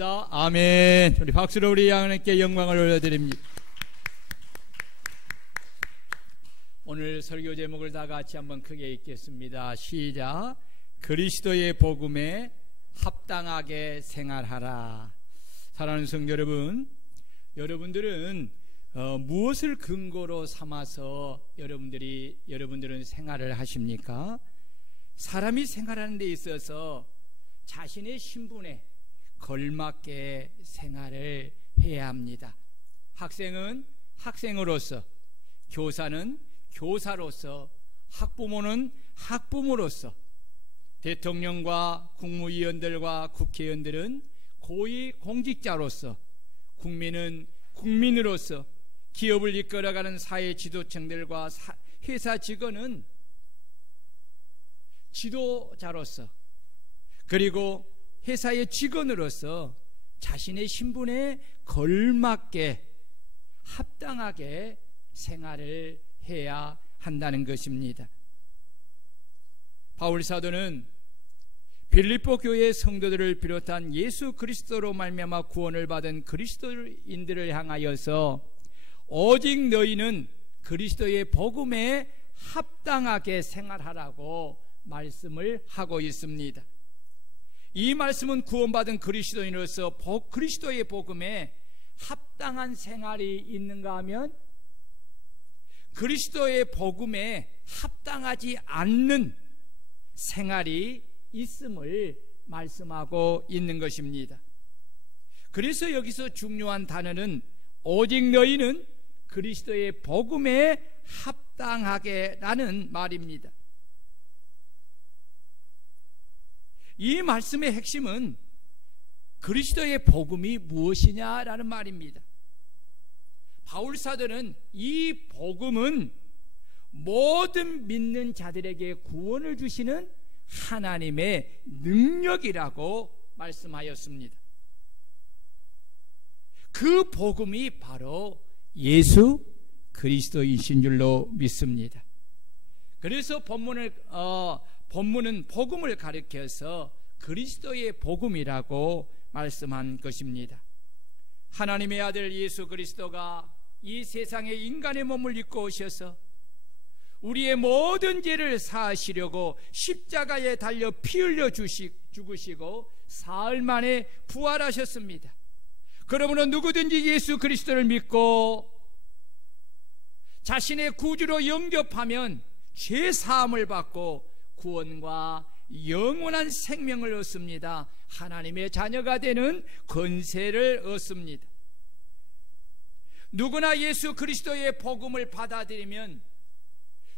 아멘. 우리 박수로 우리 하나님께 영광을 올려드립니다. 오늘 설교 제목을 다 같이 한번 크게 읽겠습니다. 시작. 그리스도의 복음에 합당하게 생활하라. 사랑하는 성도 여러분, 여러분들은 무엇을 근거로 삼아서 여러분들은 생활을 하십니까? 사람이 생활하는 데 있어서 자신의 신분에 걸맞게 생활을 해야 합니다. 학생은 학생으로서, 교사는 교사로서, 학부모는 학부모로서, 대통령과 국무위원들과 국회의원들은 고위 공직자로서, 국민은 국민으로서, 기업을 이끌어가는 사회 지도층들과 회사 직원은 지도자로서, 그리고 회사의 직원으로서 자신의 신분에 걸맞게 합당하게 생활을 해야 한다는 것입니다. 바울 사도는 빌립보 교회의 성도들을 비롯한 예수 그리스도로 말미암아 구원을 받은 그리스도인들을 향하여서 오직 너희는 그리스도의 복음에 합당하게 생활하라고 말씀을 하고 있습니다. 이 말씀은 구원받은 그리스도인으로서 그리스도의 복음에 합당한 생활이 있는가 하면 그리스도의 복음에 합당하지 않는 생활이 있음을 말씀하고 있는 것입니다. 그래서 여기서 중요한 단어는 오직 너희는 그리스도의 복음에 합당하게 라는 말입니다. 이 말씀의 핵심은 그리스도의 복음이 무엇이냐라는 말입니다. 바울 사도는 이 복음은 모든 믿는 자들에게 구원을 주시는 하나님의 능력이라고 말씀하였습니다. 그 복음이 바로 예수 그리스도이신 줄로 믿습니다. 그래서 본문은 복음을 가리켜서 그리스도의 복음이라고 말씀한 것입니다. 하나님의 아들 예수 그리스도가 이 세상에 인간의 몸을 입고 오셔서 우리의 모든 죄를 사하시려고 십자가에 달려 피 흘려 죽으시고 사흘 만에 부활하셨습니다. 그러므로 누구든지 예수 그리스도를 믿고 자신의 구주로 영접하면 죄 사함을 받고 구원과 영원한 생명을 얻습니다. 하나님의 자녀가 되는 권세를 얻습니다. 누구나 예수 그리스도의 복음을 받아들이면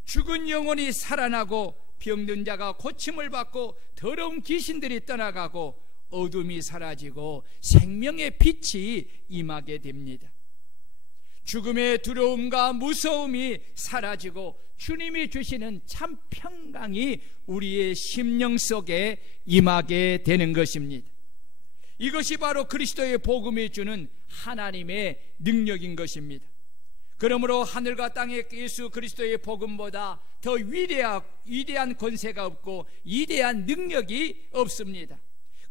죽은 영혼이 살아나고 병든 자가 고침을 받고 더러운 귀신들이 떠나가고 어둠이 사라지고 생명의 빛이 임하게 됩니다. 죽음의 두려움과 무서움이 사라지고 주님이 주시는 참 평강이 우리의 심령 속에 임하게 되는 것입니다. 이것이 바로 그리스도의 복음이 주는 하나님의 능력인 것입니다. 그러므로 하늘과 땅의 예수 그리스도의 복음보다 더 위대한 권세가 없고 위대한 능력이 없습니다.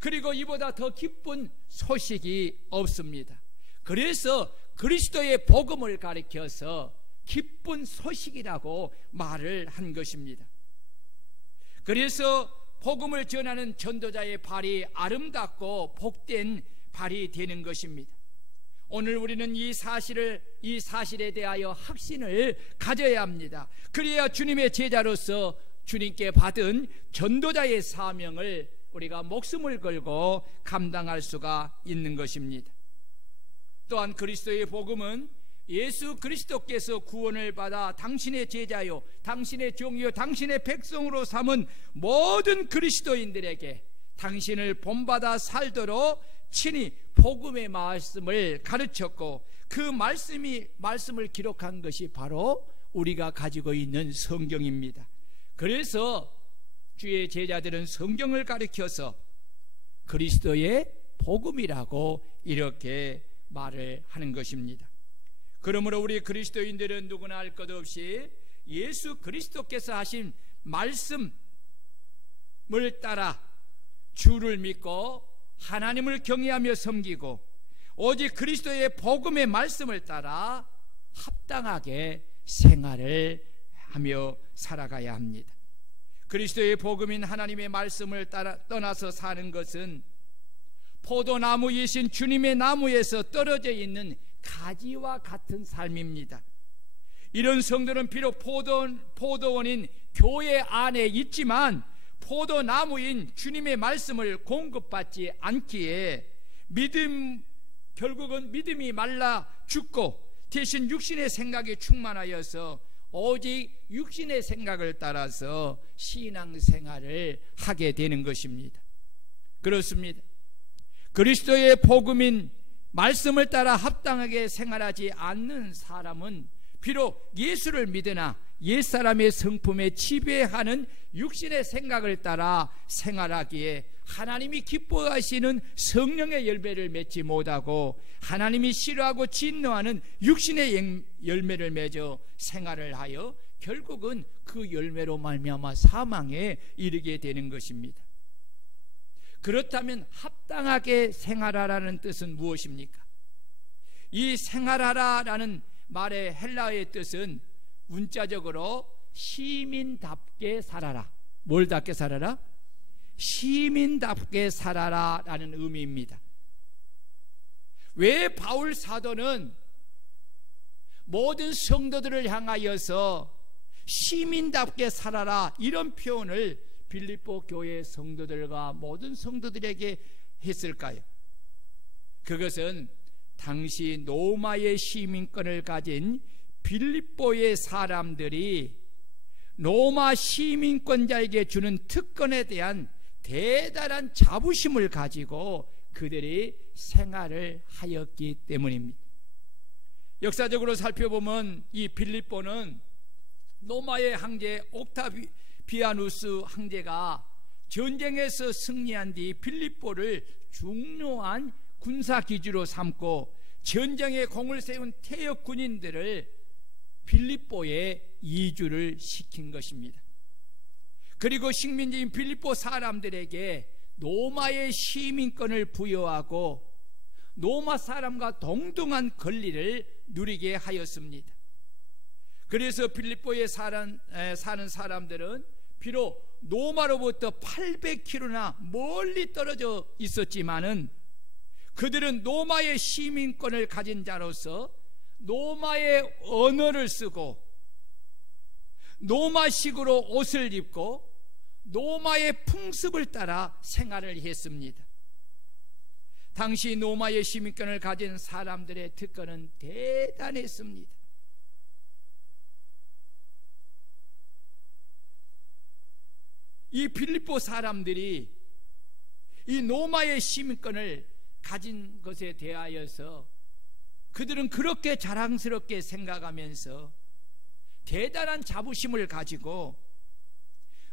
그리고 이보다 더 기쁜 소식이 없습니다. 그래서 그리스도의 복음을 가리켜서 기쁜 소식이라고 말을 한 것입니다. 그래서 복음을 전하는 전도자의 발이 아름답고 복된 발이 되는 것입니다. 오늘 우리는 이 사실에 대하여 확신을 가져야 합니다. 그래야 주님의 제자로서 주님께 받은 전도자의 사명을 우리가 목숨을 걸고 감당할 수가 있는 것입니다. 또한 그리스도의 복음은 예수 그리스도께서 구원을 받아 당신의 제자요, 당신의 종이요, 당신의 백성으로 삼은 모든 그리스도인들에게 당신을 본받아 살도록 친히 복음의 말씀을 가르쳤고, 그 말씀을 기록한 것이 바로 우리가 가지고 있는 성경입니다. 그래서 주의 제자들은 성경을 가르쳐서 그리스도의 복음이라고 이렇게 말을 하는 것입니다. 그러므로 우리 그리스도인들은 누구나 할 것 없이 예수 그리스도께서 하신 말씀을 따라 주를 믿고 하나님을 경외하며 섬기고 오직 그리스도의 복음의 말씀을 따라 합당하게 생활을 하며 살아가야 합니다. 그리스도의 복음인 하나님의 말씀을 떠나서 사는 것은 포도나무이신 주님의 나무에서 떨어져 있는 가지와 같은 삶입니다. 이런 성도는 비록 포도원인 교회 안에 있지만 포도나무인 주님의 말씀을 공급받지 않기에 결국은 믿음이 말라 죽고 대신 육신의 생각에 충만하여서 오직 육신의 생각을 따라서 신앙생활을 하게 되는 것입니다. 그렇습니다. 그리스도의 복음인 말씀을 따라 합당하게 생활하지 않는 사람은 비록 예수를 믿으나 옛사람의 성품에 지배하는 육신의 생각을 따라 생활하기에 하나님이 기뻐하시는 성령의 열매를 맺지 못하고 하나님이 싫어하고 진노하는 육신의 열매를 맺어 생활을 하여 결국은 그 열매로 말미암아 사망에 이르게 되는 것입니다. 그렇다면 합당하게 생활하라는 뜻은 무엇입니까? 이 생활하라라는 말의 헬라어의 뜻은 문자적으로 시민답게 살아라. 뭘 답게 살아라? 시민답게 살아라 라는 의미입니다. 왜 바울 사도는 모든 성도들을 향하여서 시민답게 살아라 이런 표현을 빌립보 교회 성도들과 모든 성도들에게 했을까요? 그것은 당시 로마의 시민권을 가진 빌립보의 사람들이 로마 시민권자에게 주는 특권에 대한 대단한 자부심을 가지고 그들이 생활을 하였기 때문입니다. 역사적으로 살펴보면 이 빌립보는 로마의 황제 옥타비아누스 황제가 전쟁에서 승리한 뒤 빌립보를 중요한 군사기지로 삼고 전쟁에 공을 세운 태역 군인들을 빌립보에 이주를 시킨 것입니다. 그리고 식민지인 빌립보 사람들에게 로마의 시민권을 부여하고 로마 사람과 동등한 권리를 누리게 하였습니다. 그래서 빌립보에 사는 사람들은 비록 로마로부터 800km나 멀리 떨어져 있었지만은 그들은 로마의 시민권을 가진 자로서 로마의 언어를 쓰고 로마식으로 옷을 입고 로마의 풍습을 따라 생활을 했습니다. 당시 로마의 시민권을 가진 사람들의 특권은 대단했습니다. 이 빌립보 사람들이 이 로마의 시민권을 가진 것에 대하여서 그들은 그렇게 자랑스럽게 생각하면서 대단한 자부심을 가지고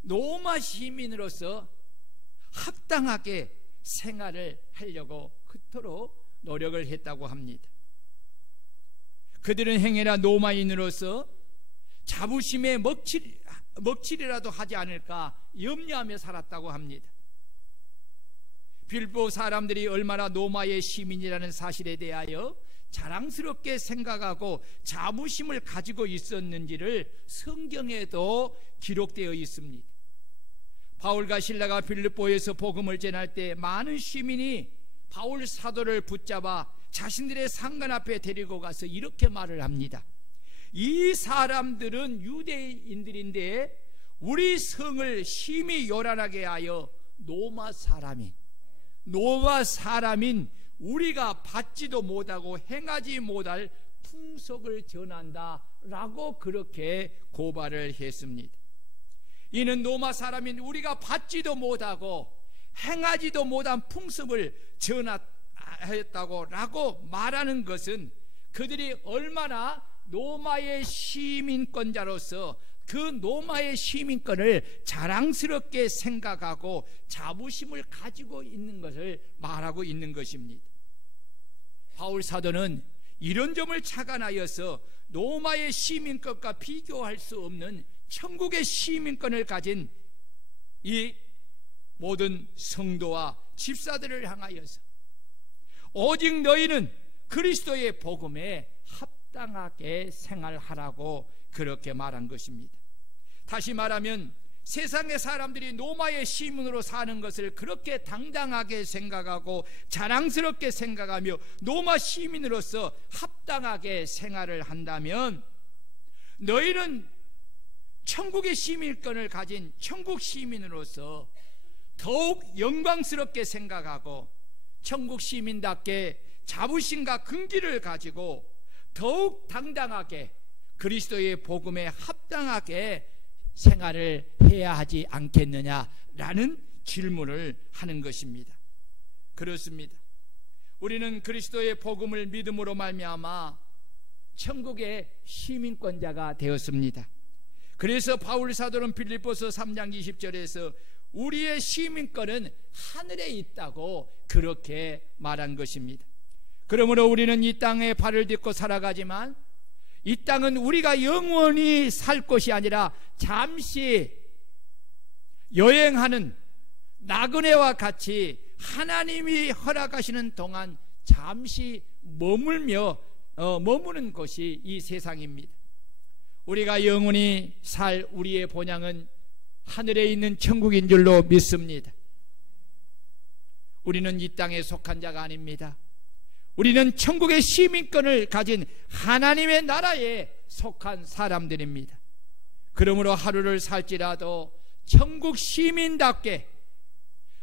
로마 시민으로서 합당하게 생활을 하려고 그토록 노력을 했다고 합니다. 그들은 행여나 로마인으로서 자부심에 먹칠이라도 하지 않을까 염려하며 살았다고 합니다. 빌립보 사람들이 얼마나 로마의 시민이라는 사실에 대하여 자랑스럽게 생각하고 자부심을 가지고 있었는지를 성경에도 기록되어 있습니다. 바울과 실라가 빌립보에서 복음을 전할 때 많은 시민이 바울 사도를 붙잡아 자신들의 상관 앞에 데리고 가서 이렇게 말을 합니다. 이 사람들은 유대인들인데 우리 성을 심히 요란하게 하여 로마 사람인 우리가 받지도 못하고 행하지 못할 풍속을 전한다 라고 그렇게 고발을 했습니다. 이는 로마 사람인 우리가 받지도 못하고 행하지도 못한 풍습을 전하였다고 라고 말하는 것은 그들이 얼마나 로마의 시민권자로서 그 로마의 시민권을 자랑스럽게 생각하고 자부심을 가지고 있는 것을 말하고 있는 것입니다. 바울 사도는 이런 점을 착안하여서 로마의 시민권과 비교할 수 없는 천국의 시민권을 가진 이 모든 성도와 집사들을 향하여서 오직 너희는 그리스도의 복음에 합당하게 생활하라고 그렇게 말한 것입니다. 다시 말하면 세상의 사람들이 로마의 시민으로 사는 것을 그렇게 당당하게 생각하고 자랑스럽게 생각하며 로마 시민으로서 합당하게 생활을 한다면 너희는 천국의 시민권을 가진 천국 시민으로서 더욱 영광스럽게 생각하고 천국 시민답게 자부심과 긍지를 가지고 더욱 당당하게 그리스도의 복음에 합당하게 생활을 해야 하지 않겠느냐라는 질문을 하는 것입니다. 그렇습니다. 우리는 그리스도의 복음을 믿음으로 말미암아 천국의 시민권자가 되었습니다. 그래서 바울 사도는 빌립보서 3장 20절에서 우리의 시민권은 하늘에 있다고 그렇게 말한 것입니다. 그러므로 우리는 이 땅에 발을 딛고 살아가지만 이 땅은 우리가 영원히 살 곳이 아니라 잠시 여행하는 나그네와 같이 하나님이 허락하시는 동안 잠시 머무는 곳이 이 세상입니다. 우리가 영원히 살 우리의 본향은 하늘에 있는 천국인 줄로 믿습니다. 우리는 이 땅에 속한 자가 아닙니다. 우리는 천국의 시민권을 가진 하나님의 나라에 속한 사람들입니다. 그러므로 하루를 살지라도 천국 시민답게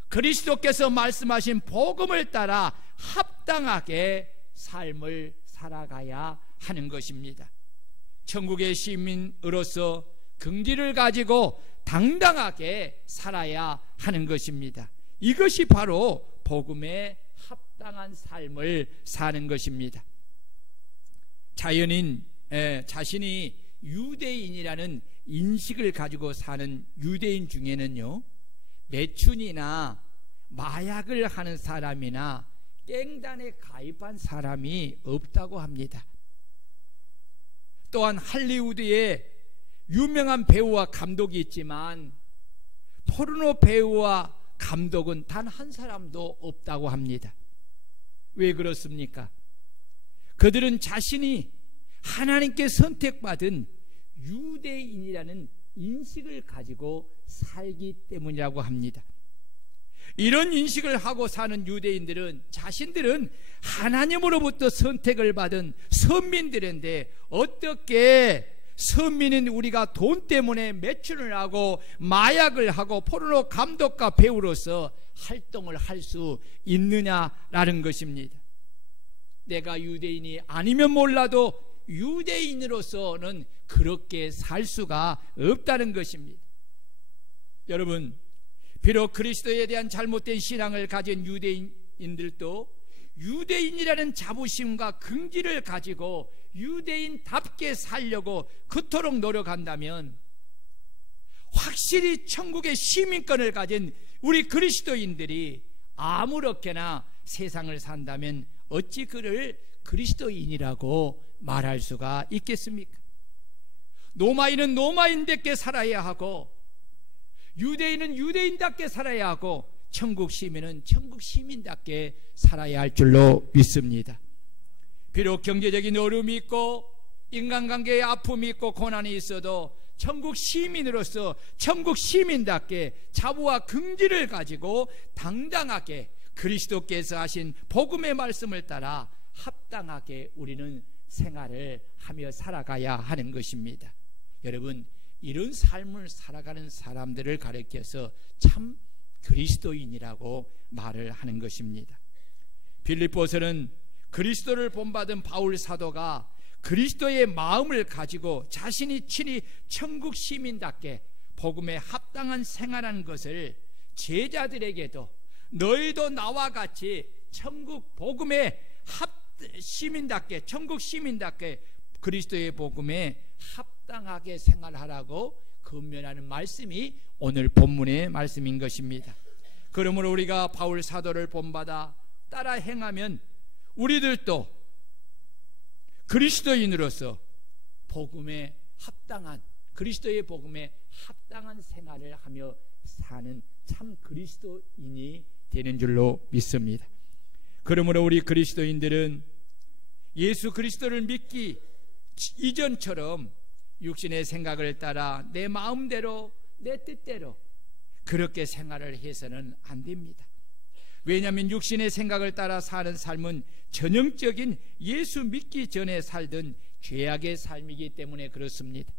그리스도께서 말씀하신 복음을 따라 합당하게 삶을 살아가야 하는 것입니다. 천국의 시민으로서 긍지를 가지고 당당하게 살아야 하는 것입니다. 이것이 바로 복음의 합당한 삶을 사는 것입니다. 자신이 유대인이라는 인식을 가지고 사는 유대인 중에는요, 매춘이나 마약을 하는 사람이나 깽단에 가입한 사람이 없다고 합니다. 또한 할리우드에 유명한 배우와 감독이 있지만 포르노 배우와 감독은 단 한 사람도 없다고 합니다. 왜 그렇습니까? 그들은 자신이 하나님께 선택받은 유대인이라는 인식을 가지고 살기 때문이라고 합니다. 이런 인식을 하고 사는 유대인들은 자신들은 하나님으로부터 선택을 받은 선민들인데 어떻게 선민인 우리가 돈 때문에 매춘을 하고 마약을 하고 포르노 감독과 배우로서 활동을 할 수 있느냐라는 것입니다. 내가 유대인이 아니면 몰라도 유대인으로서는 그렇게 살 수가 없다는 것입니다. 여러분, 비록 그리스도에 대한 잘못된 신앙을 가진 유대인들도 유대인이라는 자부심과 긍지를 가지고 유대인답게 살려고 그토록 노력한다면 확실히 천국의 시민권을 가진 우리 그리스도인들이 아무렇게나 세상을 산다면 어찌 그를 그리스도인이라고 말할 수가 있겠습니까? 로마인은 로마인답게 살아야 하고 유대인은 유대인답게 살아야 하고 천국 시민은 천국 시민답게 살아야 할 줄로 믿습니다. 비록 경제적인 어려움이 있고 인간관계의 아픔이 있고 고난이 있어도 천국 시민으로서 천국 시민답게 자부와 긍지를 가지고 당당하게 그리스도께서 하신 복음의 말씀을 따라 합당하게 우리는 생활을 하며 살아가야 하는 것입니다. 여러분, 이런 삶을 살아가는 사람들을 가리켜서 참 그리스도인이라고 말을 하는 것입니다. 빌립보서는 그리스도를 본받은 바울 사도가 그리스도의 마음을 가지고 자신이 친히 천국 시민답게 복음에 합당한 생활하는 것을 제자들에게도 너희도 나와 같이 천국 복음에 시민답게 천국 시민답게 그리스도의 복음에 합당하게 생활하라고 권면하는 말씀이 오늘 본문의 말씀인 것입니다. 그러므로 우리가 바울 사도를 본받아 따라 행하면 우리들도 그리스도인으로서 복음에 합당한 그리스도의 복음에 합당한 생활을 하며 사는 참 그리스도인이 되는 줄로 믿습니다. 그러므로 우리 그리스도인들은 예수 그리스도를 믿기 이전처럼 육신의 생각을 따라 내 마음대로 내 뜻대로 그렇게 생활을 해서는 안 됩니다. 왜냐하면 육신의 생각을 따라 사는 삶은 전형적인 예수 믿기 전에 살던 죄악의 삶이기 때문에 그렇습니다.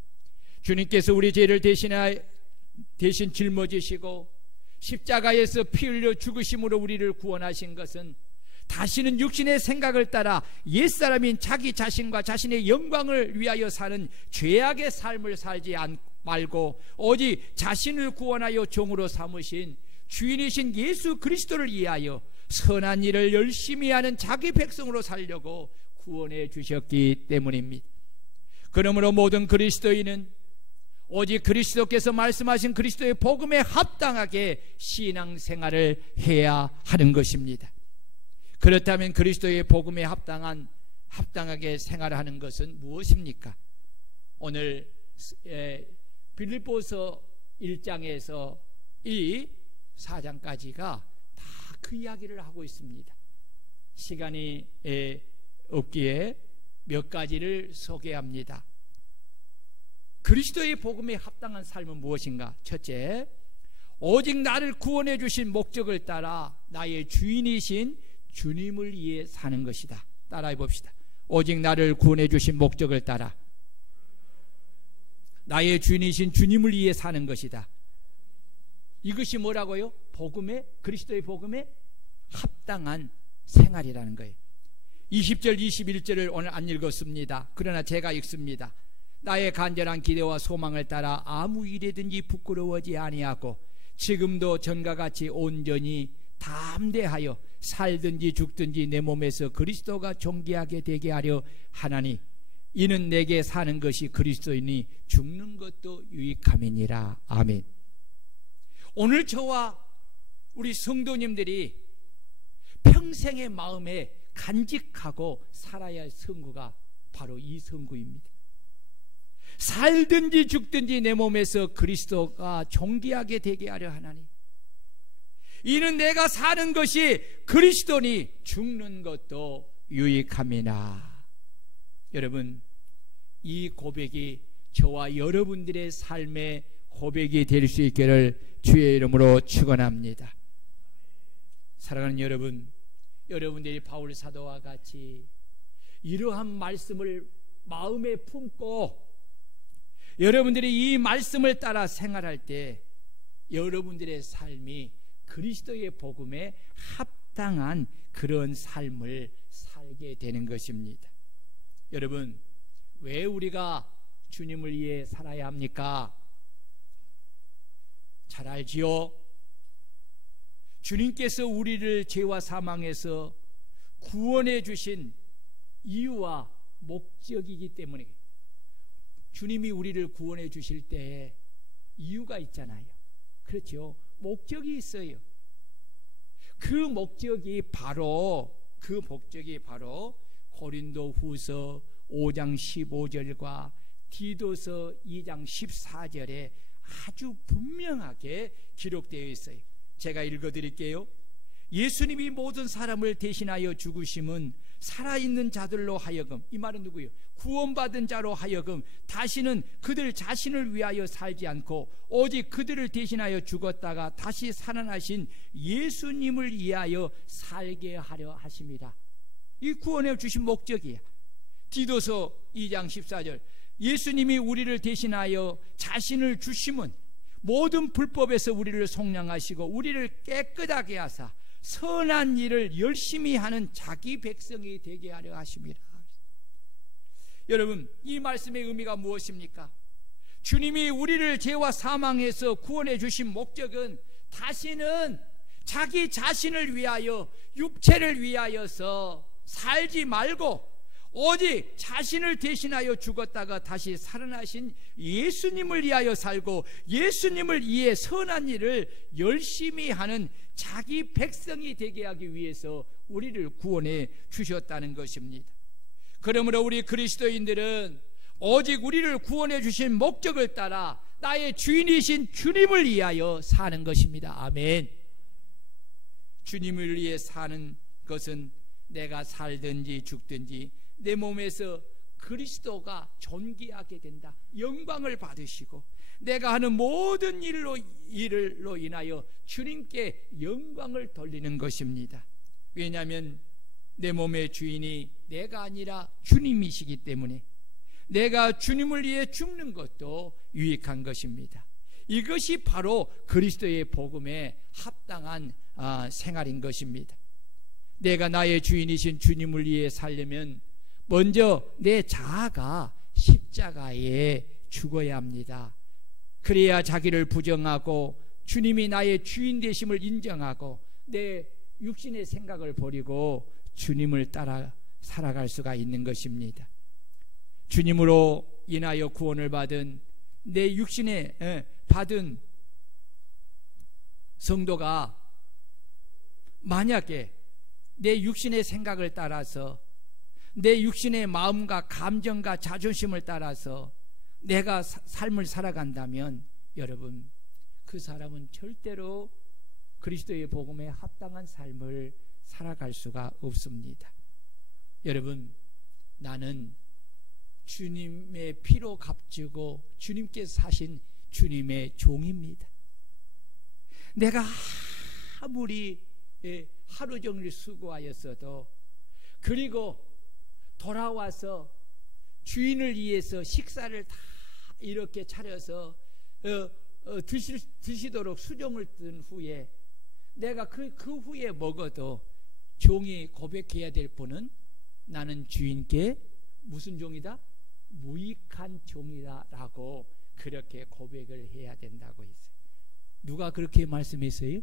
주님께서 우리 죄를 대신 짊어지시고 십자가에서 피 흘려 죽으심으로 우리를 구원하신 것은 다시는 육신의 생각을 따라 옛사람인 자기 자신과 자신의 영광을 위하여 사는 죄악의 삶을 살지 말고 오직 자신을 구원하여 종으로 삼으신 주인이신 예수 그리스도를 위하여 선한 일을 열심히 하는 자기 백성으로 살려고 구원해 주셨기 때문입니다. 그러므로 모든 그리스도인은 오직 그리스도께서 말씀하신 그리스도의 복음에 합당하게 신앙생활을 해야 하는 것입니다. 그렇다면 그리스도의 복음에 합당하게 생활하는 것은 무엇입니까? 오늘 빌립보서 1장에서 이 4장까지가 다 그 이야기를 하고 있습니다. 시간이 없기에 몇 가지를 소개합니다. 그리스도의 복음에 합당한 삶은 무엇인가? 첫째, 오직 나를 구원해 주신 목적을 따라 나의 주인이신 주님을 위해 사는 것이다. 따라해 봅시다. 오직 나를 구원해 주신 목적을 따라 나의 주인이신 주님을 위해 사는 것이다. 이것이 뭐라고요? 그리스도의 복음에 합당한 생활이라는 거예요. 20절 21절을 오늘 안 읽었습니다. 그러나 제가 읽습니다. 나의 간절한 기대와 소망을 따라 아무 일에든지 부끄러워하지 아니하고 지금도 전과 같이 온전히 담대하여 살든지 죽든지 내 몸에서 그리스도가 존귀하게 되게 하려 하나니 이는 내게 사는 것이 그리스도이니 죽는 것도 유익함이니라. 아멘. 오늘 저와 우리 성도님들이 평생의 마음에 간직하고 살아야 할 선구가 바로 이 선구입니다. 살든지 죽든지 내 몸에서 그리스도가 존귀하게 되게 하려 하나니 이는 내가 사는 것이 그리스도니 죽는 것도 유익함이나. 여러분, 이 고백이 저와 여러분들의 삶의 고백이 될 수 있기를 주의 이름으로 축원합니다. 사랑하는 여러분, 여러분들이 바울 사도와 같이 이러한 말씀을 마음에 품고 여러분들이 이 말씀을 따라 생활할 때 여러분들의 삶이 그리스도의 복음에 합당한 그런 삶을 살게 되는 것입니다. 여러분, 왜 우리가 주님을 위해 살아야 합니까? 잘 알지요? 주님께서 우리를 죄와 사망에서 구원해 주신 이유와 목적이기 때문에 주님이 우리를 구원해 주실 때 이유가 있잖아요. 그렇죠? 목적이 있어요. 그 목적이 바로 고린도후서 5장 15절과 디도서 2장 14절에 아주 분명하게 기록되어 있어요. 제가 읽어드릴게요. 예수님이 모든 사람을 대신하여 죽으심은 살아있는 자들로 하여금, 이 말은 누구예요? 구원받은 자로 하여금 다시는 그들 자신을 위하여 살지 않고 오직 그들을 대신하여 죽었다가 다시 살아나신 예수님을 위하여 살게 하려 하심이라. 이 구원해 주신 목적이야. 디도서 2장 14절, 예수님이 우리를 대신하여 자신을 주심은 모든 불법에서 우리를 속량하시고 우리를 깨끗하게 하사 선한 일을 열심히 하는 자기 백성이 되게 하려 하심이라. 여러분, 이 말씀의 의미가 무엇입니까? 주님이 우리를 죄와 사망에서 구원해 주신 목적은 다시는 자기 자신을 위하여 육체를 위하여서 살지 말고 오직 자신을 대신하여 죽었다가 다시 살아나신 예수님을 위하여 살고 예수님을 위해 선한 일을 열심히 하는 자기 백성이 되게 하기 위해서 우리를 구원해 주셨다는 것입니다. 그러므로 우리 그리스도인들은 오직 우리를 구원해 주신 목적을 따라 나의 주인이신 주님을 위하여 사는 것입니다. 아멘. 주님을 위해 사는 것은 내가 살든지 죽든지 내 몸에서 그리스도가 존귀하게 된다, 영광을 받으시고 내가 하는 모든 일로 인하여 주님께 영광을 돌리는 것입니다. 왜냐하면 내 몸의 주인이 내가 아니라 주님이시기 때문에 내가 주님을 위해 죽는 것도 유익한 것입니다. 이것이 바로 그리스도의 복음에 합당한 생활인 것입니다. 내가 나의 주인이신 주님을 위해 살려면 먼저 내 자아가 십자가에 죽어야 합니다. 그래야 자기를 부정하고 주님이 나의 주인 되심을 인정하고 내 육신의 생각을 버리고 주님을 따라 살아갈 수가 있는 것입니다. 주님으로 인하여 구원을 받은 내 육신에 받은 성도가 만약에 내 육신의 생각을 따라서 내 육신의 마음과 감정과 자존심을 따라서 내가 삶을 살아간다면 여러분, 그 사람은 절대로 그리스도의 복음에 합당한 삶을 살아갈 수가 없습니다. 여러분, 나는 주님의 피로 값지고 주님께서 사신 주님의 종입니다. 내가 아무리 하루 종일 수고하였어도 그리고 돌아와서 주인을 위해서 식사를 다 이렇게 차려서 드시도록 수종을 뜬 후에 내가 그 후에 먹어도 종이 고백해야 될 분은 나는 주인께 무슨 종이다? 무익한 종이다 라고 그렇게 고백을 해야 된다고 했어요. 누가 그렇게 말씀했어요?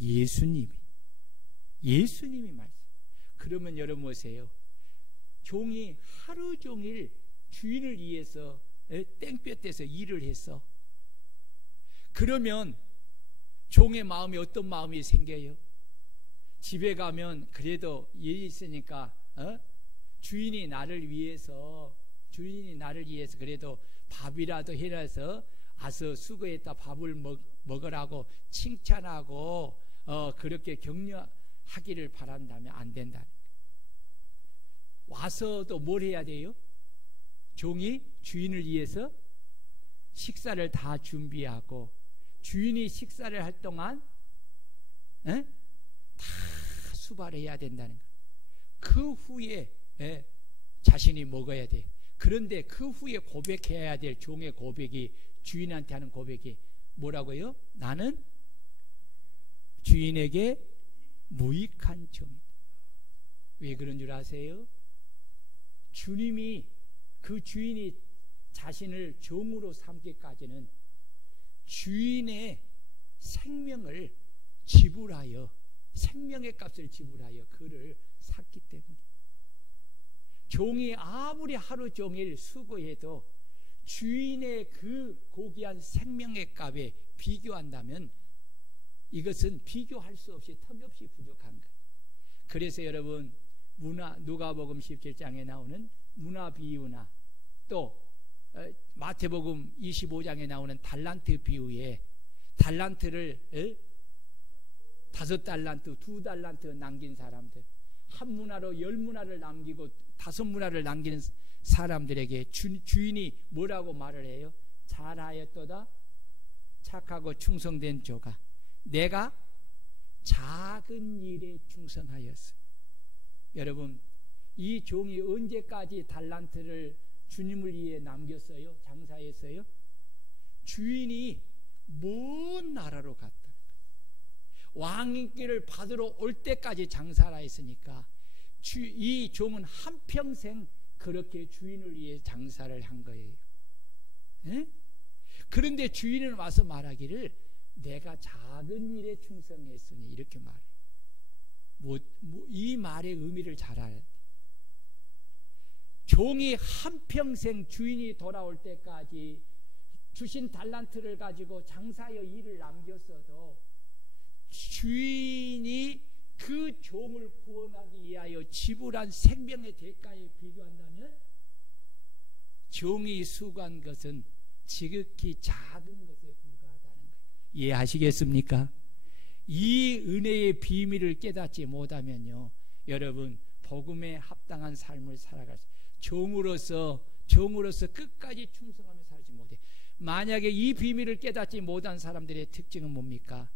예수님이 말씀. 그러면 여러분 보세요. 종이 하루 종일 주인을 위해서 땡볕에서 일을 했어. 그러면 종의 마음에 어떤 마음이 생겨요? 집에 가면 그래도 일 있으니까 주인이 나를 위해서 그래도 밥이라도 해라서 와서 수고했다 밥을 먹으라고 칭찬하고 그렇게 격려하기를 바란다면 안 된다. 와서도 뭘 해야 돼요? 종이 주인을 위해서 식사를 다 준비하고 주인이 식사를 할 동안 다 수발해야 된다는 거예요. 그 후에 자신이 먹어야 돼요. 그런데 그 후에 고백해야 될 종의 고백이, 주인한테 하는 고백이 뭐라고요? 나는 주인에게 무익한 종이다. 왜 그런 줄 아세요? 주님이, 그 주인이 자신을 종으로 삼기까지는 주인의 생명을 지불하여, 생명의 값을 지불하여 그를 샀기 때문에, 종이 아무리 하루 종일 수고해도 주인의 그 고귀한 생명의 값에 비교한다면 이것은 비교할 수 없이 턱없이 부족한 거예요. 그래서 여러분, 누가복음 17장에 나오는 문화 비유나 또 마태복음 25장에 나오는 달란트 비유에 달란트를 5달란트, 2달란트 남긴 사람들, 한 문화로 10문화를 남기고 5문화를 남기는 사람들에게 주인이 뭐라고 말을 해요? 잘하였도다 착하고 충성된 조가, 내가 작은 일에 충성하였어. 여러분, 이 종이 언제까지 달란트를 주님을 위해 남겼어요? 장사했어요? 주인이 먼 나라로 갔다는 거예요. 왕인기를 받으러 올 때까지 장사를 했으니까 이 종은 한평생 그렇게 주인을 위해 장사를 한 거예요. 에? 그런데 주인은 와서 말하기를 내가 작은 일에 충성했으니, 이렇게 말해요. 이 말의 의미를 잘 알아야 돼. 종이 한평생 주인이 돌아올 때까지 주신 달란트를 가지고 장사여 일을 남겼어도 주인이 그 종을 구원하기 위하여 지불한 생명의 대가에 비교한다면 종이 수고한 것은 지극히 작은 것에 불과하다는 거예요. 이해하시겠습니까? 이 은혜의 비밀을 깨닫지 못하면요, 여러분 복음에 합당한 삶을 살아갈 수, 종으로서 끝까지 충성하며 살지 못해. 만약에 이 비밀을 깨닫지 못한 사람들의 특징은 뭡니까?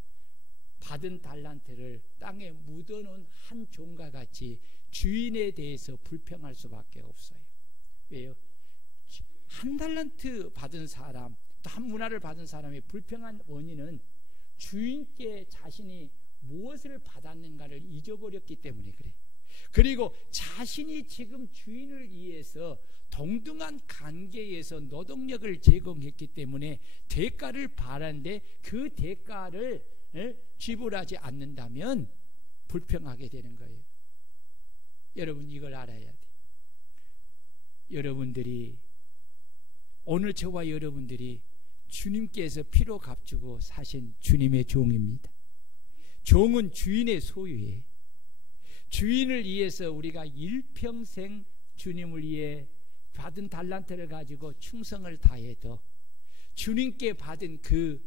받은 달란트를 땅에 묻어놓은 한 종과 같이 주인에 대해서 불평할 수밖에 없어요. 왜요? 한 달란트 받은 사람, 또 한 문화를 받은 사람의 불평한 원인은 주인께 자신이 무엇을 받았는가를 잊어버렸기 때문에 그래요. 그리고 자신이 지금 주인을 위해서 동등한 관계에서 노동력을 제공했기 때문에 대가를 바라는데 그 대가를 지불하지 않는다면 불평하게 되는 거예요. 여러분 이걸 알아야 돼요. 여러분들이, 오늘 저와 여러분들이 주님께서 피로 값주고 사신 주님의 종입니다. 종은 주인의 소유예요. 주인을 위해서 우리가 일평생 주님을 위해 받은 달란트를 가지고 충성을 다해도 주님께 받은 그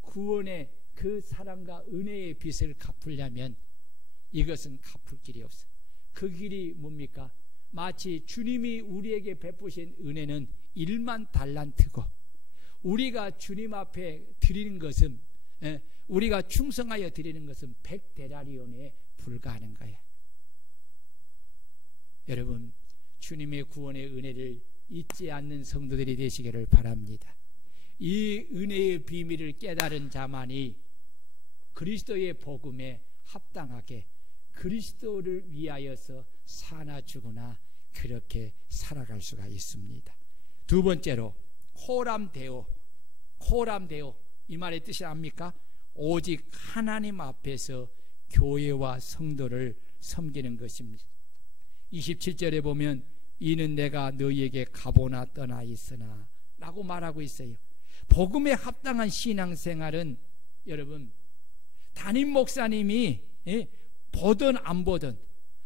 구원의 그 사랑과 은혜의 빚을 갚으려면 이것은 갚을 길이 없어요. 그 길이 뭡니까? 마치 주님이 우리에게 베푸신 은혜는 1만 달란트고 우리가 주님 앞에 드리는 것은, 우리가 충성하여 드리는 것은 100데나리온에 불과하는 거야. 여러분, 주님의 구원의 은혜를 잊지 않는 성도들이 되시기를 바랍니다. 이 은혜의 비밀을 깨달은 자만이 그리스도의 복음에 합당하게 그리스도를 위하여서 사나 죽으나 그렇게 살아갈 수가 있습니다. 두 번째로 코람데오. 이 말의 뜻이 압니까? 오직 하나님 앞에서 교회와 성도를 섬기는 것입니다. 27절에 보면 이는 내가 너희에게 가보나 떠나 있으나 라고 말하고 있어요. 복음에 합당한 신앙생활은 여러분 담임 목사님이 보든 안 보든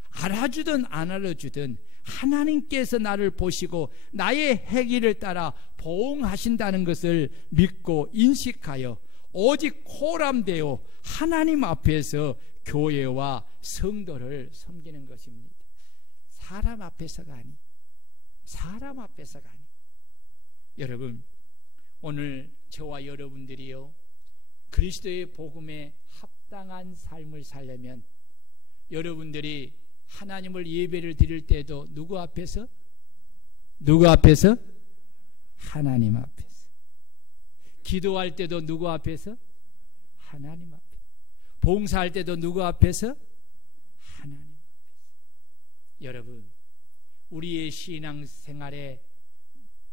알아주든 안 알아주든 하나님께서 나를 보시고 나의 행위를 따라 보응하신다는 것을 믿고 인식하여 오직 코람데오 하나님 앞에서 교회와 성도를 섬기는 것입니다. 사람 앞에서가 아니. 여러분, 오늘 저와 여러분들이요 그리스도의 복음에 합당한 삶을 살려면 여러분들이 하나님을 예배를 드릴 때도 누구 앞에서? 하나님 앞에서. 기도할 때도 누구 앞에서? 하나님 앞에서. 봉사할 때도 누구 앞에서? 하나님 앞에서. 여러분, 우리의 신앙생활에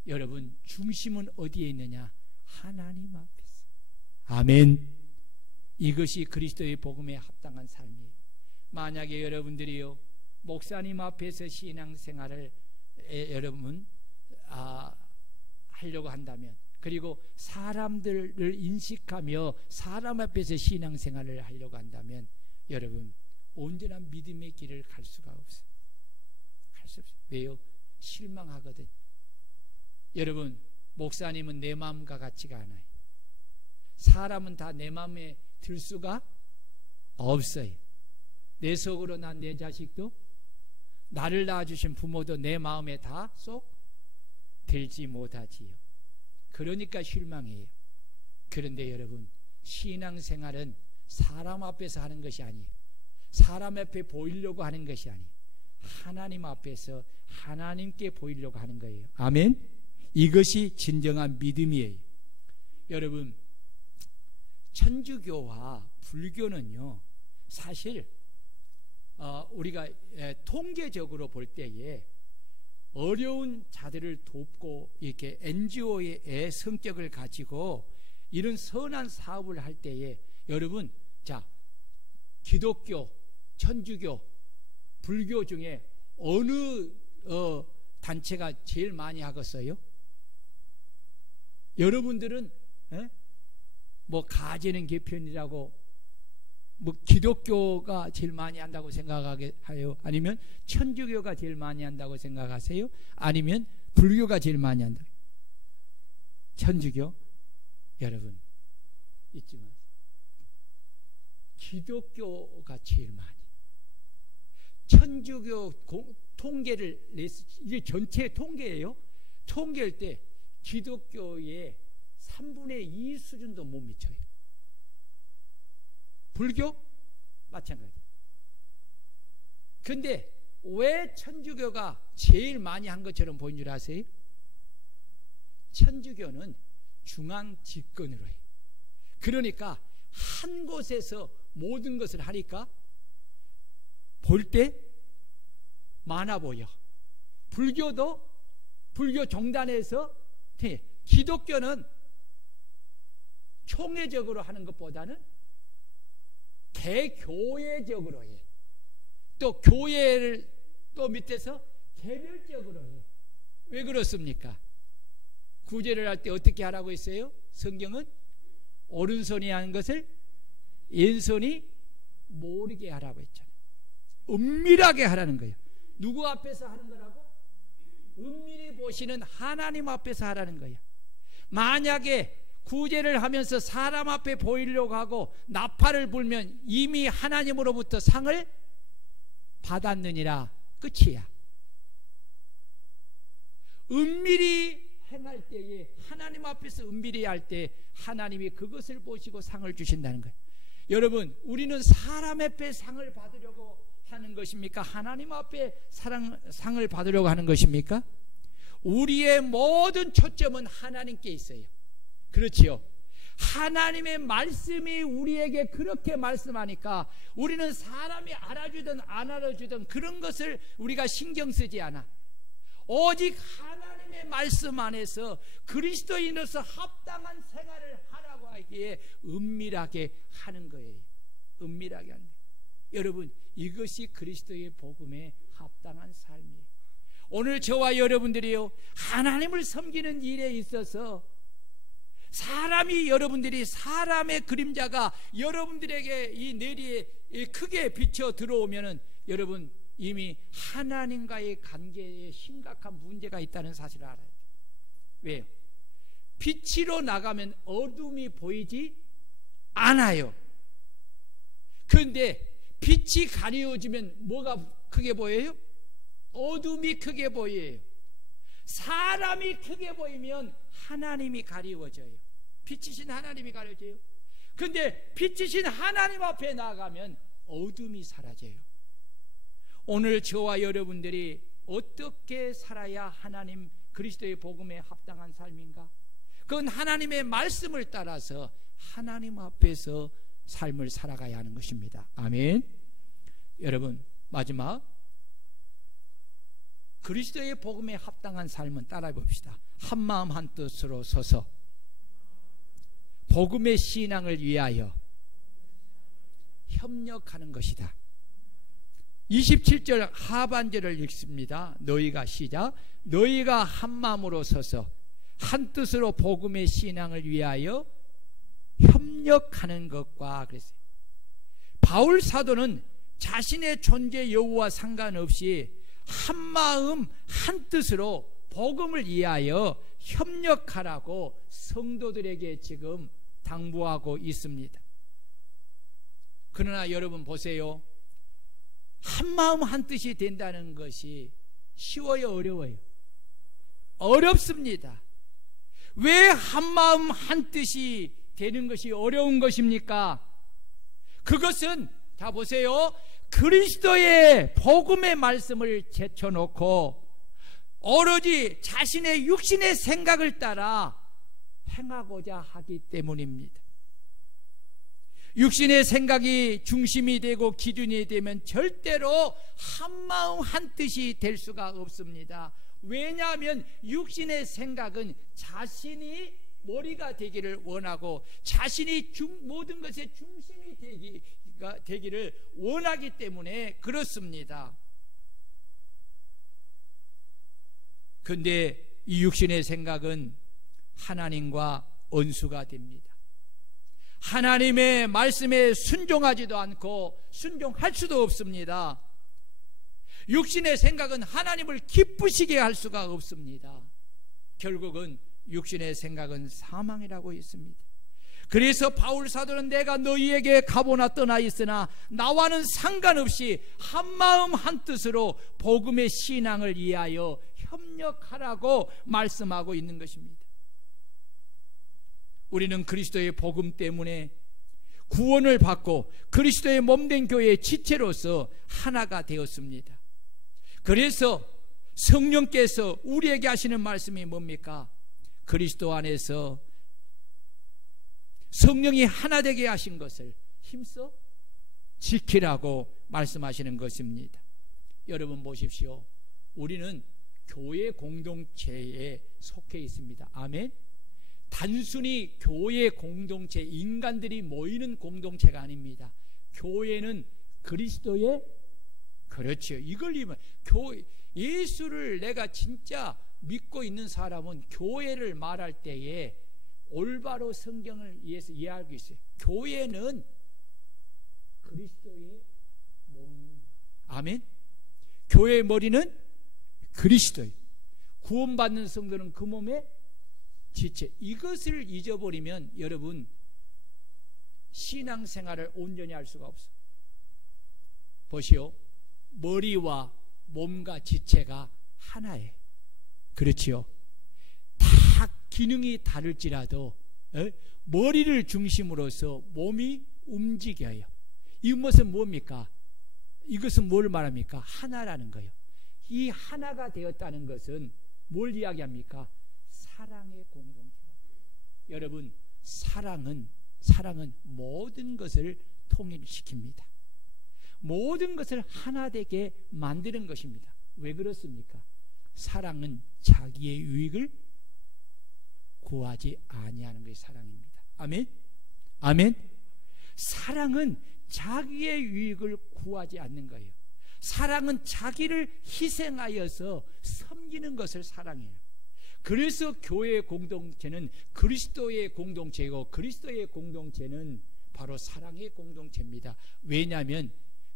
여러분 중심은 어디에 있느냐? 하나님 앞에서. 아멘. 이것이 그리스도의 복음에 합당한 삶이에요. 만약에 여러분들이요 목사님 앞에서 신앙생활을 여러분 하려고 한다면, 그리고 사람들을 인식하며 사람 앞에서 신앙생활을 하려고 한다면 여러분 온전한 믿음의 길을 갈 수가 없어요. 갈 수 없어요. 왜요? 실망하거든. 여러분, 목사님은 내 마음과 같지가 않아요. 사람은 다 내 마음에 들 수가 없어요. 내 속으로 난 내 자식도, 나를 낳아주신 부모도 내 마음에 다 쏙 들지 못하지요. 그러니까 실망해요. 그런데 여러분, 신앙생활은 사람 앞에서 하는 것이 아니에요. 사람 앞에 보이려고 하는 것이 아니에요. 하나님 앞에서 하나님께 보이려고 하는 거예요. 아멘. 이것이 진정한 믿음이에요. 여러분, 천주교와 불교는요 사실 우리가 통계적으로 볼 때에 어려운 자들을 돕고 이렇게 NGO의 성격을 가지고 이런 선한 사업을 할 때에 여러분, 자, 기독교, 천주교, 불교 중에 어느 단체가 제일 많이 하겠어요? 여러분들은 뭐 가제는 개편이라고 뭐 기독교가 제일 많이 한다고 생각하게 해요? 아니면 천주교가 제일 많이 한다고 생각하세요? 아니면 불교가 제일 많이 한다. 천주교? 여러분 잊지 마세요. 기독교가 제일 많이. 천주교 통계를 이게 전체 통계예요. 통계할 때 기독교의 3분의 2 수준도 못 미쳐요. 불교? 마찬가지. 근데 왜 천주교가 제일 많이 한 것처럼 보인 줄 아세요? 천주교는 중앙 집권으로 해요. 그러니까 한 곳에서 모든 것을 하니까 볼 때 많아 보여. 불교도 불교 종단에서 기독교는 총회적으로 하는 것보다는 대교회적으로 해. 또 교회를 또 밑에서 개별적으로 해. 왜 그렇습니까? 구제를 할 때 어떻게 하라고 했어요? 성경은 오른손이 하는 것을 왼손이 모르게 하라고 했잖아요. 은밀하게 하라는 거예요. 누구 앞에서 하는 거라고? 은밀히 보시는 하나님 앞에서 하라는 거예요. 만약에 구제를 하면서 사람 앞에 보이려고 하고 나팔을 불면 이미 하나님으로부터 상을 받았느니라. 끝이야. 은밀히 행할 때에 하나님 앞에서 은밀히 할 때 하나님이 그것을 보시고 상을 주신다는 거예요. 여러분, 우리는 사람 앞에 상을 받으려고 하는 것입니까? 하나님 앞에 상을 받으려고 하는 것입니까? 우리의 모든 초점은 하나님께 있어요. 그렇지요? 하나님의 말씀이 우리에게 그렇게 말씀하니까 우리는 사람이 알아주든 안 알아주든 그런 것을 우리가 신경 쓰지 않아. 오직 하나님의 말씀 안에서 그리스도인으로서 합당한 생활을 하라고 하기에 은밀하게 하는 거예요. 은밀하게 하는 거예요. 여러분, 이것이 그리스도의 복음에 합당한 삶이에요. 오늘 저와 여러분들이요, 하나님을 섬기는 일에 있어서 여러분들이 사람의 그림자가 여러분들에게 이 내리에 크게 비쳐 들어오면은 여러분 이미 하나님과의 관계에 심각한 문제가 있다는 사실을 알아야 돼요. 왜요? 빛으로 나가면 어둠이 보이지 않아요. 그런데 빛이 가려지면 뭐가 크게 보여요? 어둠이 크게 보여요. 사람이 크게 보이면 하나님이 가리워져요. 빛이신 하나님이 가려져요. 그런데 빛이신 하나님 앞에 나가면 어둠이 사라져요. 오늘 저와 여러분들이 어떻게 살아야 하나님 그리스도의 복음에 합당한 삶인가? 그건 하나님의 말씀을 따라서 하나님 앞에서 삶을 살아가야 하는 것입니다. 아멘. 여러분, 마지막 그리스도의 복음에 합당한 삶은 따라해 봅시다. 한마음 한뜻으로 서서 복음의 신앙을 위하여 협력하는 것이다. 27절 하반절을 읽습니다. 너희가 시작. 너희가 한마음으로 서서 한뜻으로 복음의 신앙을 위하여 협력하는 것과 그랬어요. 바울 사도는 자신의 존재 여부와 상관없이 한마음 한뜻으로 복음을 위하여 협력하라고 성도들에게 지금 당부하고 있습니다. 그러나 여러분 보세요. 한마음 한뜻이 된다는 것이 쉬워요, 어려워요? 어렵습니다. 왜 한마음 한뜻이 되는 것이 어려운 것입니까? 그것은 다 보세요. 그리스도의 복음의 말씀을 제쳐놓고 오로지 자신의 육신의 생각을 따라 행하고자 하기 때문입니다. 육신의 생각이 중심이 되고 기준이 되면 절대로 한마음 한뜻이 될 수가 없습니다. 왜냐하면 육신의 생각은 자신이 머리가 되기를 원하고 자신이 모든 것의 중심이 되기를 원하기 때문에 그렇습니다. 그런데 이 육신의 생각은 하나님과 원수가 됩니다. 하나님의 말씀에 순종하지도 않고 순종할 수도 없습니다. 육신의 생각은 하나님을 기쁘시게 할 수가 없습니다. 결국은 육신의 생각은 사망이라고 했습니다. 그래서 바울 사도는 내가 너희에게 가보나 떠나 있으나 나와는 상관없이 한마음 한뜻으로 복음의 신앙을 위하여 협력하라고 말씀하고 있는 것입니다. 우리는 그리스도의 복음 때문에 구원을 받고 그리스도의 몸된 교회의 지체로서 하나가 되었습니다. 그래서 성령께서 우리에게 하시는 말씀이 뭡니까? 그리스도 안에서 성령이 하나 되게 하신 것을 힘써 지키라고 말씀하시는 것입니다. 여러분 보십시오. 우리는 교회 공동체에 속해 있습니다. 아멘. 단순히 교회 공동체, 인간들이 모이는 공동체가 아닙니다. 교회는 그리스도의, 그렇죠, 이걸 예수를 내가 진짜 믿고 있는 사람은 교회를 말할 때에 올바로 성경을 위해서 이해하고 있어요. 교회는 그리스도의 몸입니다. 아멘. 교회의 머리는 그리스도예요. 구원받는 성도는 그 몸의 지체. 이것을 잊어버리면 여러분 신앙생활을 온전히 할 수가 없어요. 보시오. 머리와 몸과 지체가 하나예요. 그렇지요. 다 기능이 다를지라도 머리를 중심으로서 몸이 움직여요. 이것은 뭡니까? 이것은 뭘 말합니까? 하나라는 거예요. 이 하나가 되었다는 것은 뭘 이야기합니까? 사랑의 공동체. 여러분, 사랑은 모든 것을 통일시킵니다. 모든 것을 하나 되게 만드는 것입니다. 왜 그렇습니까? 사랑은 자기의 유익을 구하지 아니하는 것이 사랑입니다. 아멘. 아멘. 사랑은 자기의 유익을 구하지 않는 거예요. 사랑은 자기를 희생하여서 섬기는 것을 사랑해요. 그래서 교회의 공동체는 그리스도의 공동체이고 그리스도의 공동체는 바로 사랑의 공동체입니다. 왜냐하면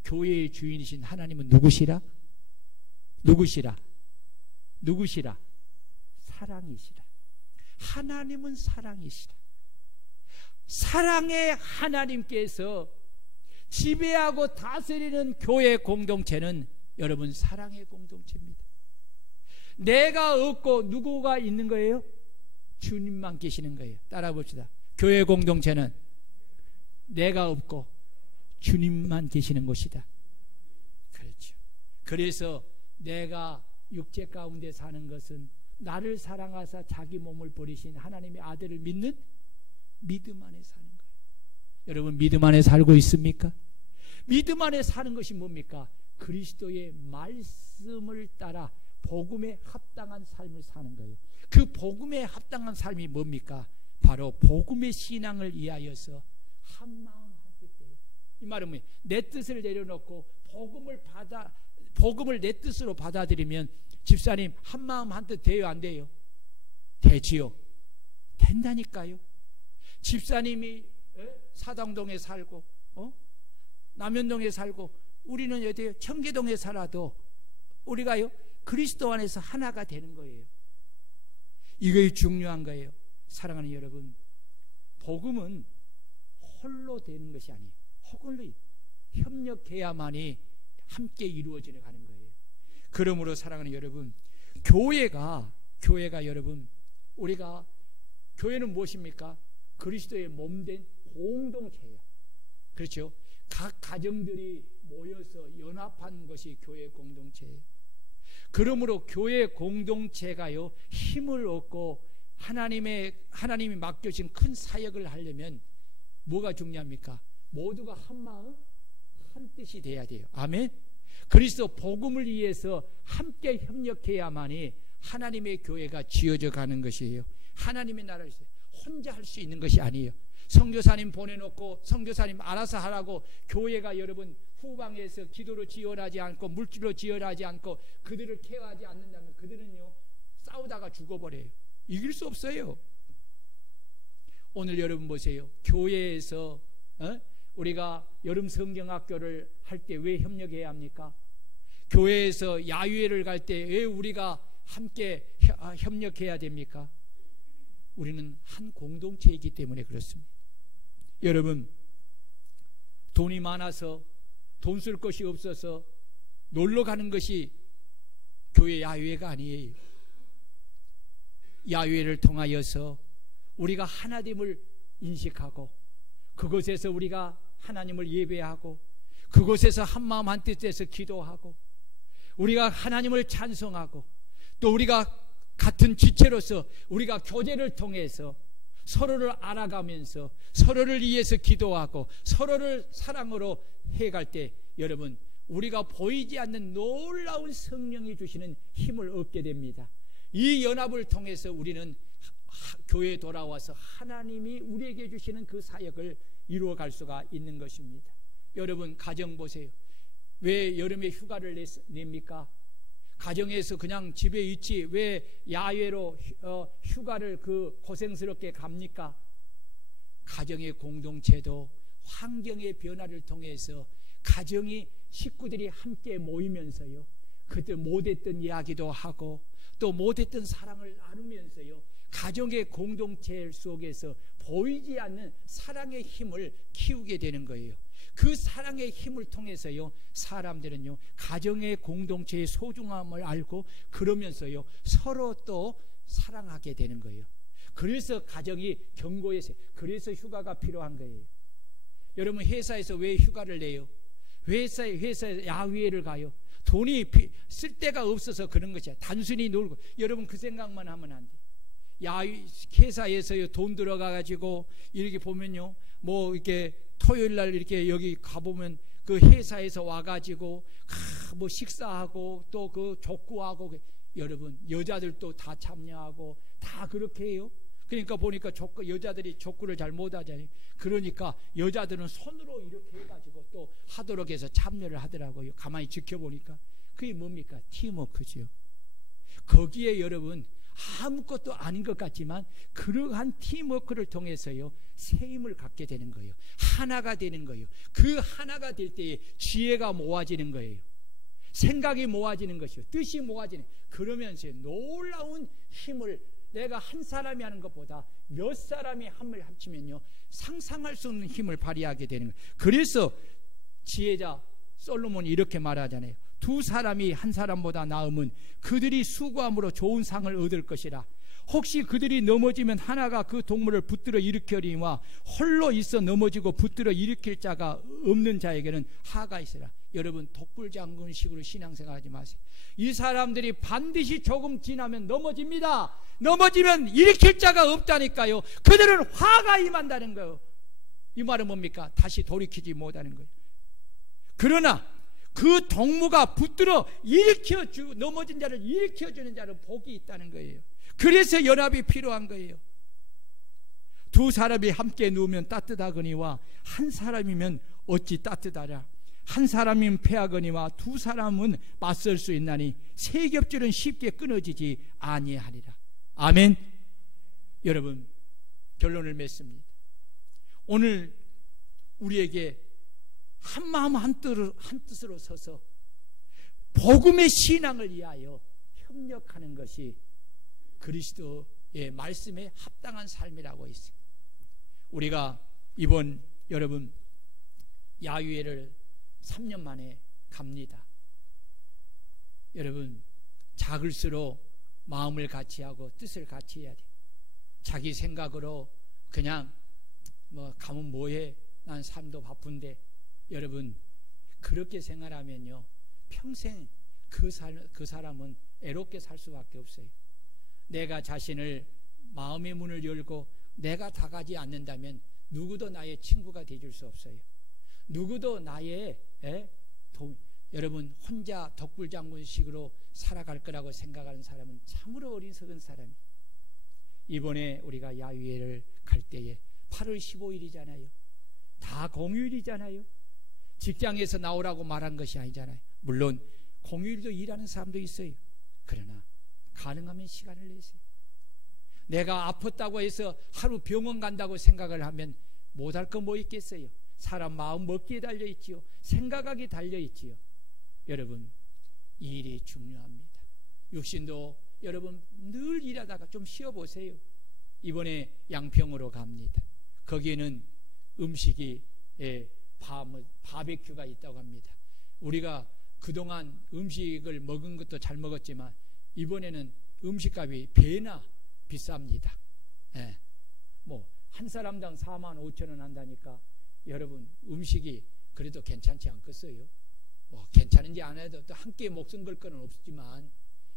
교회의 주인이신 하나님은 누구시라? 누구시라? 누구시라? 사랑이시라. 하나님은 사랑이시라. 사랑의 하나님께서 지배하고 다스리는 교회 공동체는 여러분 사랑의 공동체입니다. 내가 없고 누구가 있는 거예요? 주님만 계시는 거예요. 따라 봅시다. 교회 공동체는 내가 없고 주님만 계시는 곳이다. 그렇죠. 그래서 내가 육체 가운데 사는 것은 나를 사랑하사 자기 몸을 버리신 하나님의 아들을 믿는 믿음 안에 사는 거예요. 여러분 믿음 안에 살고 있습니까? 믿음 안에 사는 것이 뭡니까? 그리스도의 말씀을 따라 복음에 합당한 삶을 사는 거예요. 그 복음에 합당한 삶이 뭡니까? 바로 복음의 신앙을 위하여서 한마음 한뜻이에요. 이 말은 뭐예요? 내 뜻을 내려놓고 복음을 내 뜻으로 받아들이면 집사님 한마음 한뜻 돼요, 안 돼요? 되지요. 된다니까요. 집사님이 사당동에 살고 남현동에 살고 우리는 어디요? 청계동에 살아도 우리가요 그리스도 안에서 하나가 되는 거예요. 이게 중요한 거예요. 사랑하는 여러분, 복음은 홀로 되는 것이 아니에요. 홀로 협력해야만이 함께 이루어져 가는 거예요. 그러므로 사랑하는 여러분, 교회가 여러분, 우리가 교회는 무엇입니까? 그리스도의 몸된 공동체예요. 그렇죠? 각 가정들이 모여서 연합한 것이 교회 공동체예요. 그러므로 교회 공동체가요 힘을 얻고 하나님이 맡겨진 큰 사역을 하려면 뭐가 중요합니까? 모두가 한 마음 한 뜻이 돼야 돼요. 아멘. 그리스도 복음을 위해서 함께 협력해야만이 하나님의 교회가 지어져 가는 것이에요. 하나님의 나라를 혼자 할 수 있는 것이 아니에요. 선교사님 보내놓고 선교사님 알아서 하라고 교회가 여러분 후방에서 기도로 지원하지 않고 물질로 지원하지 않고 그들을 케어하지 않는다면 그들은요 싸우다가 죽어버려요. 이길 수 없어요. 오늘 여러분 보세요. 교회에서 우리가 여름 성경학교를 할 때 왜 협력해야 합니까? 교회에서 야유회를 갈 때 왜 우리가 함께 협력해야 됩니까? 우리는 한 공동체이기 때문에 그렇습니다. 여러분, 돈이 많아서 돈 쓸 것이 없어서 놀러 가는 것이 교회 야유회가 아니에요. 야유회를 통하여서 우리가 하나됨을 인식하고 그곳에서 우리가 하나님을 예배하고 그곳에서 한마음 한뜻에서 기도하고 우리가 하나님을 찬송하고 또 우리가 같은 지체로서 우리가 교제를 통해서 서로를 알아가면서 서로를 위해서 기도하고 서로를 사랑으로 해갈 때 여러분, 우리가 보이지 않는 놀라운 성령이 주시는 힘을 얻게 됩니다. 이 연합을 통해서 우리는 교회에 돌아와서 하나님이 우리에게 주시는 그 사역을 이루어갈 수가 있는 것입니다. 여러분, 가정 보세요. 왜 여름에 휴가를 냅니까? 가정에서 그냥 집에 있지 왜 야외로 휴가를 그 고생스럽게 갑니까? 가정의 공동체도 환경의 변화를 통해서 가정이 식구들이 함께 모이면서요, 그때 못했던 이야기도 하고 또 못했던 사랑을 나누면서요, 가정의 공동체 속에서 보이지 않는 사랑의 힘을 키우게 되는 거예요. 그 사랑의 힘을 통해서요, 사람들은요, 가정의 공동체의 소중함을 알고 그러면서요, 서로 또 사랑하게 되는 거예요. 그래서 가정이 견고해요. 그래서 휴가가 필요한 거예요. 여러분, 회사에서 왜 휴가를 내요? 회사에 야외를 가요. 돈이 쓸 데가 없어서 그런 것이야. 단순히 놀고. 여러분, 그 생각만 하면 안 돼. 회사에서요, 돈 들어가가지고 이렇게 보면요, 뭐 이렇게 토요일 날 이렇게 여기 가보면 그 회사에서 와가지고 뭐 식사하고 또 그 족구하고, 여러분, 여자들도 다 참여하고 다 그렇게 해요. 그러니까 보니까 여자들이 족구를 잘 못하잖아요. 그러니까 여자들은 손으로 이렇게 해가지고 또 하도록 해서 참여를 하더라고요. 가만히 지켜보니까 그게 뭡니까? 팀워크죠. 거기에 여러분, 아무것도 아닌 것 같지만 그러한 팀워크를 통해서요, 새 힘을 갖게 되는 거예요. 하나가 되는 거예요. 그 하나가 될 때에 지혜가 모아지는 거예요. 생각이 모아지는 것이요, 뜻이 모아지는. 그러면서 놀라운 힘을, 내가 한 사람이 하는 것보다 몇 사람이 힘을 합치면요, 상상할 수 없는 힘을 발휘하게 되는 거예요. 그래서 지혜자 솔로몬이 이렇게 말하잖아요. 두 사람이 한 사람보다 나으면 그들이 수고함으로 좋은 상을 얻을 것이라. 혹시 그들이 넘어지면 하나가 그 동물을 붙들어 일으키리와 홀로 있어 넘어지고 붙들어 일으킬 자가 없는 자에게는 하가 있으라. 여러분, 독불장군식으로 신앙생활하지 마세요. 이 사람들이 반드시 조금 지나면 넘어집니다. 넘어지면 일으킬 자가 없다니까요. 그들은 화가 임한다는 거예요. 이 말은 뭡니까? 다시 돌이키지 못하는 거예요. 그러나 그 동무가 붙들어 넘어진 자를 일으켜주는 자는 복이 있다는 거예요. 그래서 연합이 필요한 거예요. 두 사람이 함께 누우면 따뜻하거니와 한 사람이면 어찌 따뜻하랴. 한 사람이면 패하거니와 두 사람은 맞설 수 있나니 세 겹줄은 쉽게 끊어지지 아니하리라. 아멘. 여러분, 결론을 맺습니다. 오늘 우리에게 한마음 한뜻으로 서서 복음의 신앙을 위하여 협력하는 것이 그리스도의 말씀에 합당한 삶이라고 있습니다. 우리가 이번 여러분 야유회를 3년 만에 갑니다. 여러분, 작을수록 마음을 같이 하고 뜻을 같이 해야 돼. 자기 생각으로 그냥 뭐 가면 뭐해, 난 삶도 바쁜데, 여러분, 그렇게 생각하면요, 평생 그 사람은 애롭게 살 수밖에 없어요. 내가 자신을, 마음의 문을 열고 내가 다가지 않는다면 누구도 나의 친구가 되줄 수 없어요. 누구도 나의 여러분, 혼자 덕불장군식으로 살아갈 거라고 생각하는 사람은 참으로 어리석은 사람이에요. 이번에 우리가 야유회를 갈 때에 8월 15일이잖아요. 다 공휴일이잖아요. 직장에서 나오라고 말한 것이 아니잖아요. 물론 공휴일도 일하는 사람도 있어요. 그러나 가능하면 시간을 내세요. 내가 아팠다고 해서 하루 병원 간다고 생각을 하면 못할 거 뭐 있겠어요. 사람 마음 먹기에 달려있지요, 생각하기에 달려있지요. 여러분, 이 일이 중요합니다. 육신도 여러분 늘 일하다가 좀 쉬어보세요. 이번에 양평으로 갑니다. 거기에는 음식이 바베큐가 있다고 합니다. 우리가 그동안 음식을 먹은 것도 잘 먹었지만 이번에는 음식값이 배나 비쌉니다. 뭐 한 사람당 45,000원 한다니까 여러분 음식이 그래도 괜찮지 않겠어요? 뭐 괜찮은지 안 해도 또 한 끼에 목숨 걸 거는 없지만,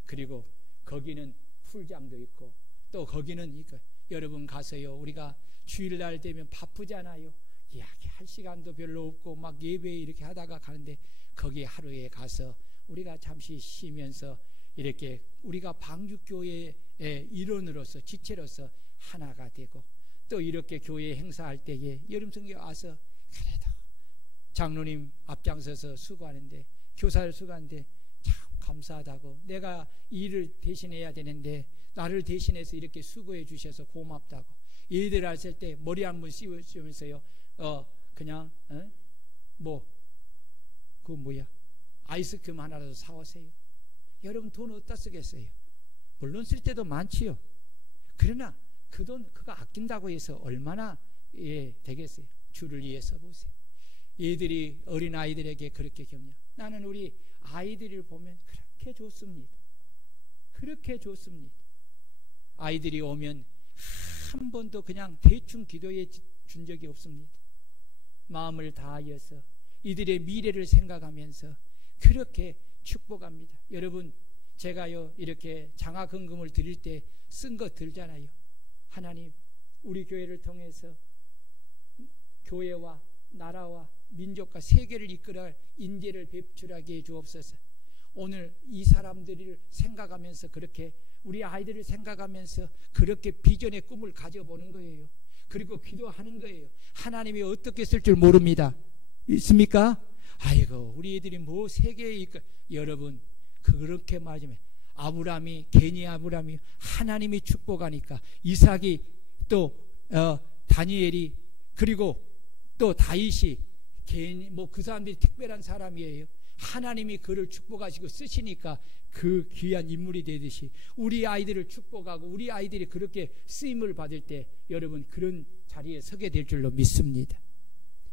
그리고 거기는 풀장도 있고 또 거기는 여러분 가서요, 우리가 주일날 되면 바쁘잖아요. 이야기할 시간도 별로 없고 막 예배 이렇게 하다가 가는데 거기 하루에 가서 우리가 잠시 쉬면서 이렇게 우리가 방주교회의 일원으로서 지체로서 하나가 되고, 또 이렇게 교회 행사할 때에 여름성교 와서 그래도 장로님 앞장서서 수고하는데, 교사를 수고하는데 참 감사하다고, 내가 일을 대신해야 되는데 나를 대신해서 이렇게 수고해 주셔서 고맙다고, 얘들 왔을 때 머리 한번 씌워주면서요 그냥 아이스크림 하나라도 사오세요. 여러분 돈 어디다 쓰겠어요? 물론 쓸 때도 많지요. 그러나 그 돈 그거 아낀다고 해서 얼마나 되겠어요? 주를 위해서 보세요. 얘들이 어린 아이들에게 그렇게 격려. 나는 우리 아이들을 보면 그렇게 좋습니다. 그렇게 좋습니다. 아이들이 오면 한 번도 그냥 대충 기도해 준 적이 없습니다. 마음을 다하여서 이들의 미래를 생각하면서 그렇게 축복합니다. 여러분, 제가요 이렇게 장화금금을 드릴 때 쓴 거 들잖아요. 하나님, 우리 교회를 통해서 교회와 나라와 민족과 세계를 이끌어갈 인재를 배출하게 해 주옵소서. 오늘 이 사람들을 생각하면서, 그렇게 우리 아이들을 생각하면서 그렇게 비전의 꿈을 가져보는 거예요. 그리고 기도하는 거예요. 하나님이 어떻게 쓸 줄 모릅니다. 있습니까? 아이고, 우리 애들이 뭐 세계에 이끌. 여러분, 그렇게 말하면 아브라함이, 괜히 아브라함이 하나님이 축복하니까 이삭이, 또 다니엘이, 그리고 또 다윗이, 괜히 그 사람들이 특별한 사람이에요. 하나님이 그를 축복하시고 쓰시니까 그 귀한 인물이 되듯이 우리 아이들을 축복하고 우리 아이들이 그렇게 쓰임을 받을 때 여러분 그런 자리에 서게 될 줄로 믿습니다.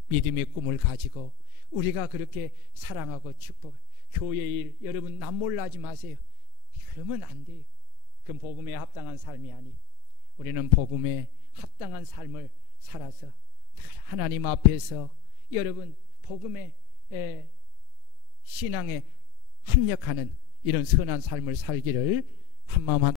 믿음의 꿈을 가지고 우리가 그렇게 사랑하고 축복. 교회 일 여러분 남몰라하지 마세요. 그러면 안 돼요. 그럼 복음에 합당한 삶이 아니. 우리는 복음에 합당한 삶을 살아서 하나님 앞에서 여러분 복음의 신앙에 합력하는 이런 선한 삶을 살기를 한마음 한